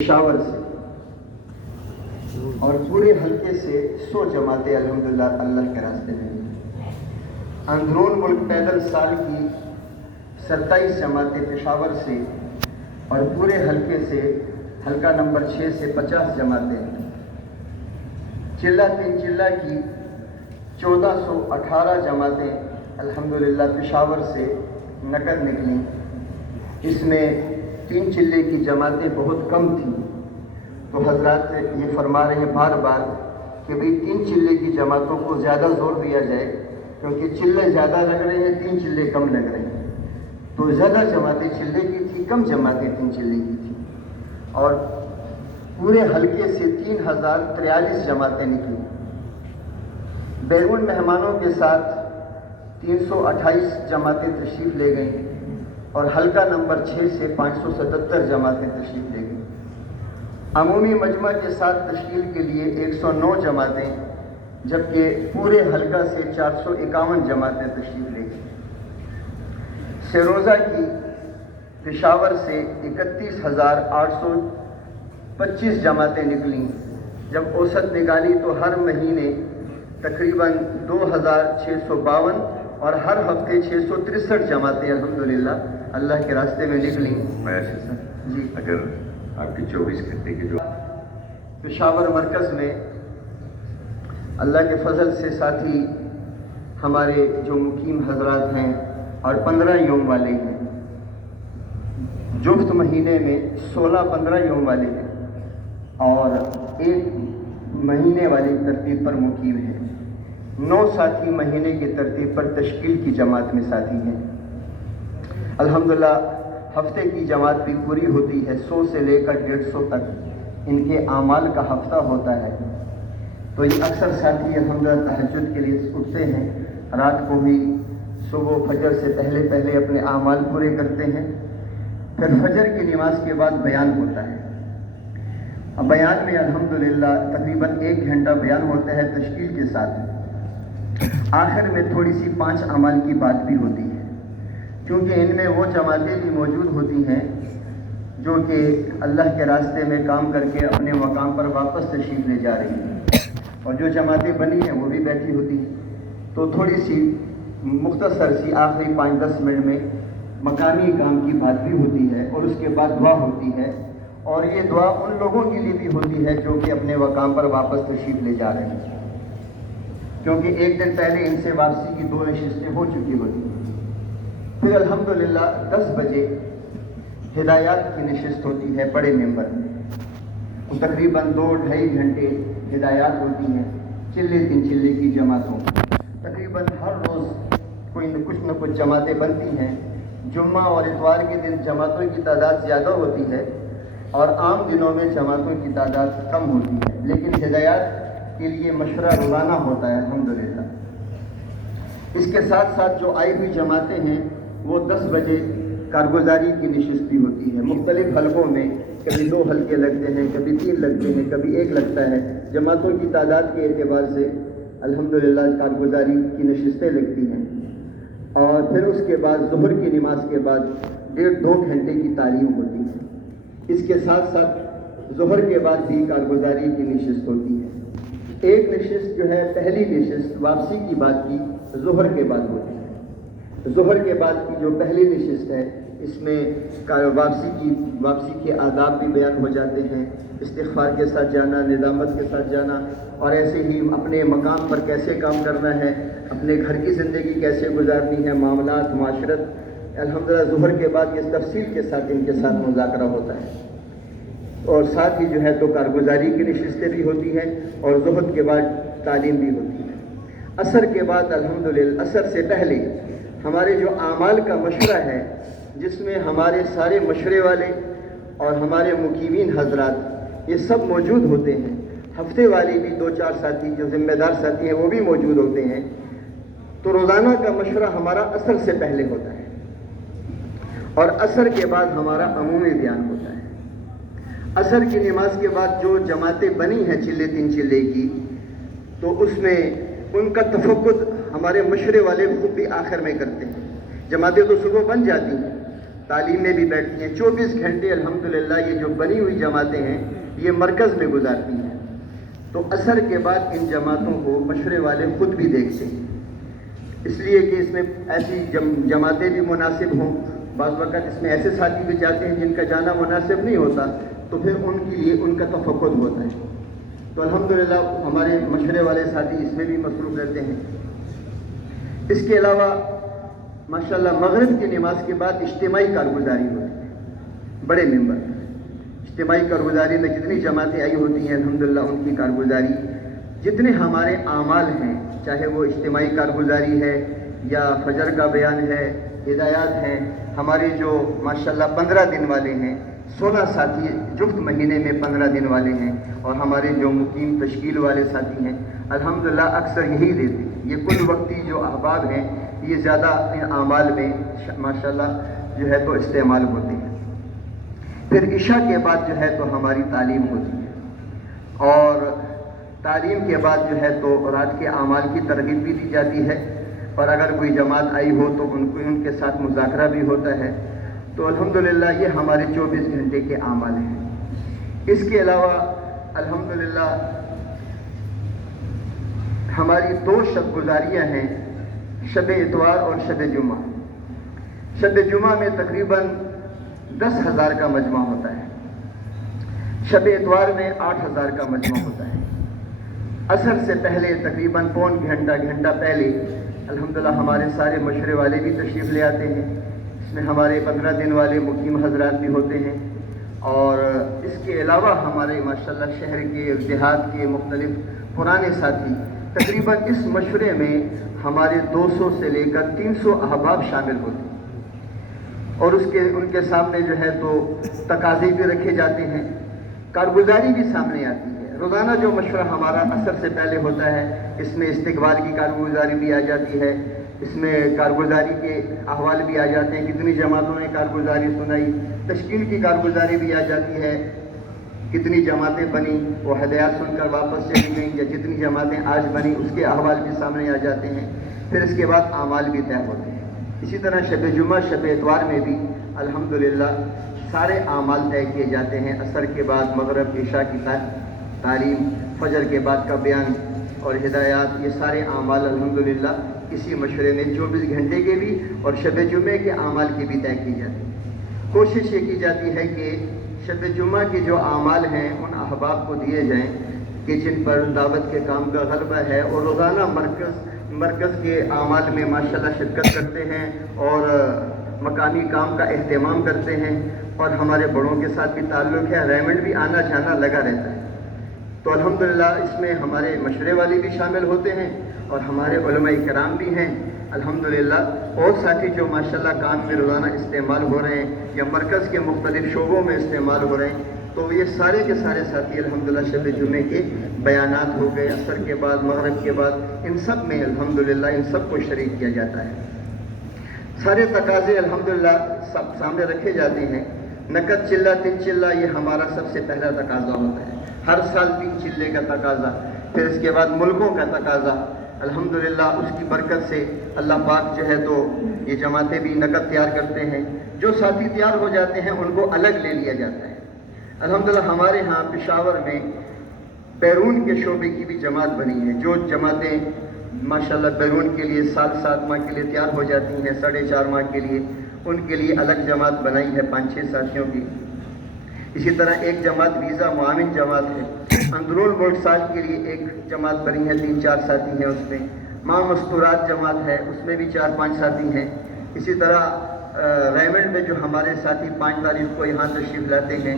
پشاور سے اور پورے حلقے سے 100 جماعتیں الحمدللہ اللہ کے راستے میں اندرون ملک پیدل سال کی 27 جماعتیں پشاور سے اور پورے حلقے سے حلقہ نمبر 6 سے 50 جماعتیں چلہ تین چلہ کی 1418 جماعتیں الحمدللہ پشاور سے نقد نکلیں۔ اس میں 3 چلے کی جماعتیں بہت کم تھیں، تو حضرات یہ فرما رہے ہیں بار بار کہ بھئی 3 چلے کی جماعتوں کو زیادہ زور دیا جائے، کیونکہ چلے زیادہ لگ رہے ہیں 3 چلے کم لگ رہے ہیں۔ تو زیادہ جماعتیں چلے کی تھی، کم جماعتیں 3 چلے کی تھی، اور پورے حلقے سے 3043 جماعتیں نکلی۔ بیرون مہمانوں کے ساتھ 328 جماعتیں تشریف لے گئیں اور حلقہ نمبر 6 سے 577 جماعتیں تشریف لے گئیں۔ عمومی مجمع کے ساتھ تشکیل کے لیے 109 جماعتیں، جبکہ پورے حلقہ سے 451 جماعتیں تشریف لے گئیں۔ سروزہ کی پشاور سے 31,825 جماعتیں نکلیں، جب اوسط نکالی تو ہر مہینے تقریباً 2,652 اور ہر ہفتے 663 جماعتیں الحمدللہ اللہ کے راستے میں نکلیں۔ جی اگر آپ کی 24 گھنٹے کی جو پشاور مرکز میں اللہ کے فضل سے ساتھی ہمارے جو مقیم حضرات ہیں اور 15 یوم والے ہیں، جفت مہینے میں 16-15 یوم والے ہیں اور 1 مہینے والی ترتیب پر مقیم ہیں۔ 9 ساتھی مہینے کی ترتیب پر تشکیل کی جماعت میں ساتھی ہیں۔ الحمدللہ ہفتے کی جماعت بھی پوری ہوتی ہے، 100 سے لے کر 150 تک ان کے اعمال کا ہفتہ ہوتا ہے۔ تو یہ اکثر ساتھی الحمدللہ تہجد کے لیے اٹھتے ہیں، رات کو بھی صبح فجر سے پہلے اپنے اعمال پورے کرتے ہیں۔ پھر فجر کی نماز کے بعد بیان ہوتا ہے۔ اب بیان میں الحمدللہ تقریباً 1 گھنٹہ بیان ہوتا ہے تشکیل کے ساتھ۔ آخر میں تھوڑی سی 5 اعمال کی بات بھی ہوتی ہے، کیونکہ ان میں وہ جماعتیں بھی موجود ہوتی ہیں جو کہ اللہ کے راستے میں کام کر کے اپنے مقام پر واپس تشریف لے جا رہی ہیں، اور جو جماعتیں بنی ہیں وہ بھی بیٹھی ہوتی ہیں۔ تو تھوڑی سی مختصر سی آخری 5-10 منٹ میں مقامی کام کی بات بھی ہوتی ہے، اور اس کے بعد دعا ہوتی ہے، اور یہ دعا ان لوگوں کے لیے بھی ہوتی ہے جو کہ اپنے مقام پر واپس تشریف لے جا رہے ہیں، کیونکہ 1 دن پہلے ان سے واپسی کی 2 نشستیں ہو چکی ہوتی ہیں۔ پھر الحمدللہ 10 بجے ہدایات کی نشست ہوتی ہے بڑے ممبر میں، تقریباً 2-2.5 گھنٹے ہدایات ہوتی ہیں چلے 3 چلے کی جماعتوں۔ تقریباً ہر روز کچھ نہ کچھ جماعتیں بنتی ہیں۔ جمعہ اور اتوار کے دن جماعتوں کی تعداد زیادہ ہوتی ہے اور عام دنوں میں جماعتوں کی تعداد کم ہوتی ہے، لیکن ہدایات کے لیے مشورہ روزانہ ہوتا ہے الحمدللہ۔ اس کے ساتھ ساتھ جو آئی ہوئی جماعتیں ہیں وہ 10 بجے کارگزاری کی نشست بھی ہوتی ہے۔ مختلف حلقوں میں کبھی 2 حلقے لگتے ہیں، کبھی 3 لگتے ہیں، کبھی 1 لگتا ہے۔ جماعتوں کی تعداد کے اعتبار سے الحمدللہ کارگزاری کی نشستیں لگتی ہیں، اور پھر اس کے بعد ظہر کی نماز کے بعد 1.5-2 گھنٹے کی تعلیم ہوتی ہے۔ اس کے ساتھ ساتھ ظہر کے بعد بھی کارگزاری کی نشست ہوتی ہے۔ ایک نشست جو ہے پہلی نشست واپسی کی بات کی ظہر کے بعد ہوتی ہے۔ ظہر کے بعد کی جو پہلی نشست ہے اس میں واپسی کے آداب بھی بیان ہو جاتے ہیں، استغفار کے ساتھ جانا، ندامت کے ساتھ جانا، اور ایسے ہی اپنے مقام پر کیسے کام کرنا ہے، اپنے گھر کی زندگی کیسے گزارنی ہے، معاملات، معاشرت۔ الحمدللہ ظہر کے بعد اس تفصیل کے ساتھ ان کے ساتھ مذاکرہ ہوتا ہے، اور ساتھ ہی جو ہے تو کارگزاری کی نشستیں بھی ہوتی ہیں، اور ظہر کے بعد تعلیم بھی ہوتی ہے۔ عصر کے بعد الحمدللہ عصر سے پہلے ہمارے جو اعمال کا مشورہ ہے، جس میں ہمارے سارے مشورے والے اور ہمارے مقیمین حضرات یہ سب موجود ہوتے ہیں۔ ہفتے والے بھی 2-4 ساتھی جو ذمہ دار ساتھی ہیں وہ بھی موجود ہوتے ہیں۔ تو روزانہ کا مشورہ ہمارا عصر سے پہلے ہوتا ہے، اور عصر کے بعد ہمارا عمومی بیان ہوتا ہے۔ عصر کی نماز کے بعد جو جماعتیں بنی ہیں چلے 3 چلے کی، تو اس میں ان کا تفقد ہمارے مشورے والے خود بھی آخر میں کرتے ہیں۔ جماعتیں تو صبح بن جاتی ہیں، تعلیم میں بھی بیٹھتی ہیں. 24 گھنٹے الحمدللہ یہ جو بنی ہوئی جماعتیں ہیں یہ مرکز میں گزارتی ہیں. تو عصر کے بعد ان جماعتوں کو مشورے والے خود بھی دیکھتے ہیں، اس لیے کہ اس میں ایسی جماعتیں بھی مناسب ہوں. بعض وقت اس میں ایسے ساتھی بھی جاتے ہیں جن کا جانا مناسب نہیں ہوتا، تو پھر ان کے لیے ان کا تفقد ہوتا ہے. تو الحمدللہ ہمارے مشورے والے ساتھی اس میں بھی مصروف رہتے ہیں. اس کے علاوہ ماشاءاللہ مغرب کی نماز کے بعد اجتماعی کارگزاری ہوتی ہے. بڑے ممبر اجتماعی کارگزاری میں جتنی جماعتیں آئی ہوتی ہیں الحمدللہ ان کی کارگزاری، جتنے ہمارے اعمال ہیں، چاہے وہ اجتماعی کارگزاری ہے یا فجر کا بیان ہے، ہدایات ہیں، ہمارے جو ماشاءاللہ 15 دن والے ہیں، 16 ساتھی جفت مہینے میں 15 دن والے ہیں، اور ہمارے جو مقیم تشکیل والے ساتھی ہیں الحمدللہ اکثر یہی دیتے ہیں. یہ کل وقتی جو احباب ہیں یہ زیادہ ان اعمال میں ماشاءاللہ جو ہے تو استعمال ہوتے ہیں. پھر عشاء کے بعد جو ہے تو ہماری تعلیم ہوتی ہے، اور تعلیم کے بعد جو ہے تو رات کے اعمال کی ترغیب بھی دی جاتی ہے، اور اگر کوئی جماعت آئی ہو تو ان کے ساتھ مذاکرہ بھی ہوتا ہے. تو الحمدللہ یہ ہمارے 24 گھنٹے کے اعمال ہیں. اس کے علاوہ الحمدللہ ہماری 2 شب گزاریاں ہیں، شب اتوار اور شب جمعہ. شب جمعہ میں تقریباً 10,000 کا مجمع ہوتا ہے، شب اتوار میں 8,000 کا مجمع ہوتا ہے. عصر سے پہلے تقریباً پون گھنٹہ پہلے الحمدللہ ہمارے سارے مشورے والے بھی تشریف لے آتے ہیں. اس میں ہمارے 15 دن والے مقیم حضرات بھی ہوتے ہیں، اور اس کے علاوہ ہمارے ماشاءاللہ شہر کے دیہات کے مختلف پرانے ساتھی، تقریباً اس مشورے میں ہمارے 200 سے لے کر 300 احباب شامل ہوتے ہیں. اور ان کے سامنے جو ہے تو تقاضے بھی رکھے جاتے ہیں، کارگزاری بھی سامنے آتی ہے. روزانہ جو مشورہ ہمارا عصر سے پہلے ہوتا ہے اس میں استقبال کی کارگزاری بھی آ جاتی ہے، اس میں کارگزاری کے احوال بھی آ جاتے ہیں، کتنی جماعتوں نے کارگزاری سنائی، تشکیل کی کارگزاری بھی آ جاتی ہے، کتنی جماعتیں بنی وہ ہدایات سن کر واپس چلی گئیں، یا جتنی جماعتیں آج بنی اس کے احوال بھی سامنے آ جاتے ہیں. پھر اس کے بعد اعمال بھی طے ہوتے ہیں. اسی طرح شب جمعہ شب اتوار میں بھی الحمدللہ سارے اعمال طے کیے جاتے ہیں. عصر کے بعد مغرب عشاء کی تعلیم، فجر کے بعد کا بیان اور ہدایات، یہ سارے اعمال الحمدللہ اسی مشورے میں 24 گھنٹے کے بھی اور شب جمعے کے اعمال کی بھی طے کی جاتی ہے. کوشش یہ کی جاتی ہے کہ شب جمعہ کے جو اعمال ہیں ان احباب کو دیے جائیں کہ جن پر دعوت کے کام کا غلبہ ہے، اور روزانہ مرکز کے اعمال میں ماشاءاللہ شرکت کرتے ہیں اور مقامی کام کا اہتمام کرتے ہیں، اور ہمارے بڑوں کے ساتھ بھی تعلق ہے، ریمنڈ بھی آنا جانا لگا رہتا ہے. تو الحمدللہ اس میں ہمارے مشورے والے بھی شامل ہوتے ہیں اور ہمارے علماء کرام بھی ہیں الحمدللہ، اور ساتھی جو ماشاءاللہ کام میں روزانہ استعمال ہو رہے ہیں یا مرکز کے مختلف شعبوں میں استعمال ہو رہے ہیں. تو یہ سارے کے سارے ساتھی الحمدللہ شب جمعے کے بیانات ہو گئے، عصر کے بعد مغرب کے بعد، ان سب میں الحمدللہ ان سب کو شریک کیا جاتا ہے. سارے تقاضے الحمدللہ سب سامنے رکھے جاتے ہیں. نقد چلہ 3 چلہ یہ ہمارا سب سے پہلا تقاضا ہوتا ہے، ہر سال 3 چلے کا تقاضا. پھر اس کے بعد ملکوں کا تقاضا، الحمدللہ اس کی برکت سے اللہ پاک جو ہے تو یہ جماعتیں بھی نقد تیار کرتے ہیں. جو ساتھی تیار ہو جاتے ہیں ان کو الگ لے لیا جاتا ہے. الحمدللہ ہمارے ہاں پشاور میں بیرون کے شعبے کی بھی جماعت بنی ہے. جو جماعتیں ماشاءاللہ بیرون کے لیے 7 ماہ کے لیے تیار ہو جاتی ہیں، 4.5 ماہ کے لیے، ان کے لیے الگ جماعت بنائی ہے 5-6 ساتھیوں کی. اسی طرح ایک جماعت ویزا معاون جماعت ہے. اندرون ملک سال کے لیے ایک جماعت بنی ہے، 3-4 ساتھی ہیں اس میں. ماں مستورات جماعت ہے، اس میں بھی 4-5 ساتھی ہیں. اسی طرح ریمنڈ میں جو ہمارے ساتھی 5 تاریخ کو یہاں تشریف لاتے ہیں